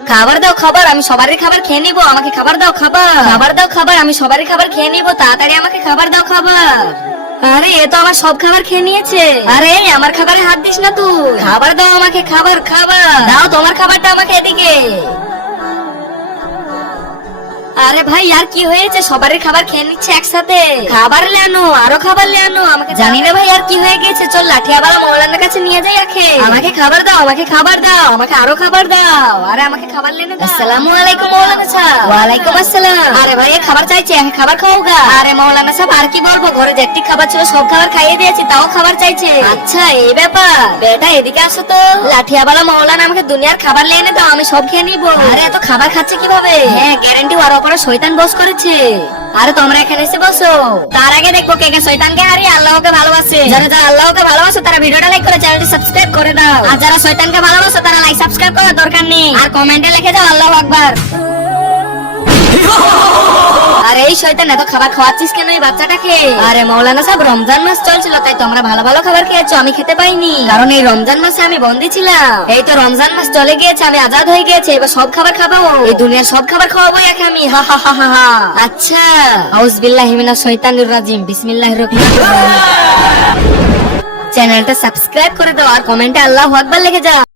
খাবার দাও খাবার, আমি সবারই খাবার খেয়ে নিবো, আমাকে খাবার দাও খাবার। খাবার দাও খাবার, আমি সবারই খাবার খেয়ে নিবো, তাড়াতাড়ি আমাকে খাবার দাও খাবার। আরে এ তো আমার সব খাবার খেয়ে নিয়েছে। আরে আমার খাবারে হাত দিস না তুই। খাবার দাও আমাকে, খাবার খাবার দাও, তোমার খাবারটা আমাকে এদিকে। আরে ভাই আর কি হয়েছে, সবারই খাবার খেয়ে নিচ্ছে একসাথে। খাবার লেনো, আরো খাবার লেনো, আমাকে জানি না ভাই আর কি হয়ে গেছে। চল লাঠিয়াওয়ালা মৌলানার কাছে নিয়ে যাই আখে। আমাকে খাবার দাও, আমাকে খাবার দাও, আমাকে আরো খাবার দাও। আরে আমাকে খাবার লেনে দাও। আসসালামু আলাইকুম মৌলানা সাহেব। ওয়ালাইকুম আসসালাম। আরে ভাই খাবার চাইছে, খাবার খাওগা। আরে মৌলানা সাহেব আর কি বলবো, ঘরে যেটি খাবার ছিল সব খাবার খাইয়ে দিয়েছি, তাও খাবার চাইছে। আচ্ছা এই ব্যাপার, বেটা এদিকে আসো তো। লাঠিয়াওয়ালা মৌলানা আমাকে দুনিয়ার খাবার লেনে দাও, আমি সব খেয়ে নিবো। আরে এত খাবার খাচ্ছে কিভাবে? হ্যাঁ গ্যারান্টি ওর উপরে শয়তান বস করেছে। আরে তোমরা এখানে এসে বসো, তার আগে দেখবো কে কে শয়তানকে হারিয়ে আল্লাহকে ভালোবাসে। যারা যারা আল্লাহকে ভালোবাসে তারা ভিডিওটা লাইক করে চ্যানেলটি সাবস্ক্রাইব করে দাও, আর যারা শয়তানকে ভালোবাসে তারা লাইক সাবস্ক্রাইব করার দরকার নেই, আর কমেন্টে লিখে যাও আল্লাহু আকবার। আরে এই শয়তান এত খাবার খাওয়াচ্ছিস কেন এই বাচ্চাটাকে? আরে মৌলানা সাহেব রমজান মাস চলছিল, তাই তোমরা ভালো ভালো খাবার খেয়েছো, আমি খেতে পাইনি, কারণ এই রমজান মাসে আমি বন্দী ছিলাম। এই তো রমজান মাস চলে গিয়েছে, আমি আজাদ হয়ে গিয়েছে, এবার সব খাবার খাবো, এই দুনিয়ার সব খাবার খাওয়াবো একে আমি। হা হা হা হা হা। আচ্ছা আউযুবিল্লাহি মিনাশ শাইতানির রাজিম, বিসমিল্লাহির রহমানির রহিম। চ্যানেলটা সাবস্ক্রাইব করে দাও আর কমেন্টে আল্লাহু আকবার লিখে যাও।